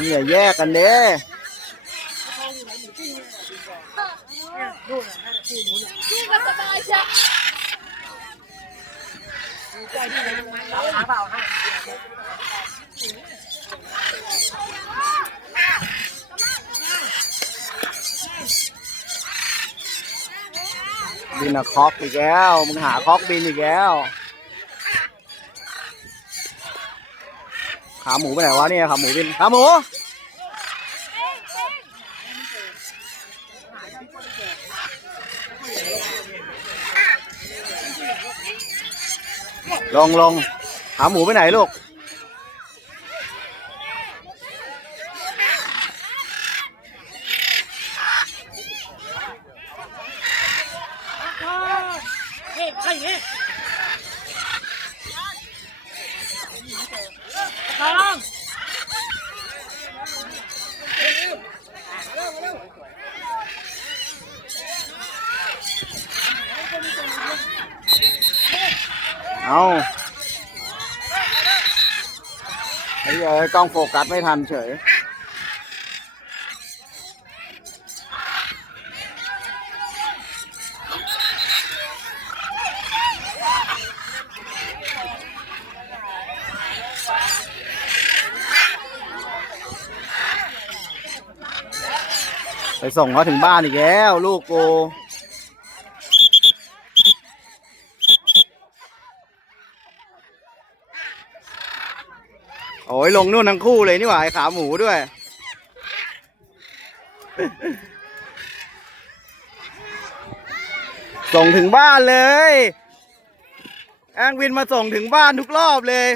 นี่อย่าแยกกันเด้พี่ก็สบายจ้ะ บินอะคอกอีกแล้ว มึงหาคอกบินอีกแล้ว ขาหมูไปไหนวะเนี่ยขาหมูบินขาหมู ลงลงหาหมูไปไหนลูกเฮ้ยใครเนี่ยทาง เอาไอ้เอ้ยกล้องโฟกัสไม่ทันเฉย ไปส่งเขาถึงบ้านอีกแล้ว ลูกกู โอ้ยลงนู่นทั้งคู่เลยนี่หว่าไอ้ขาหมูด้วย ส่งถึงบ้านเลย แองวินมาส่งถึงบ้านทุกรอบเลย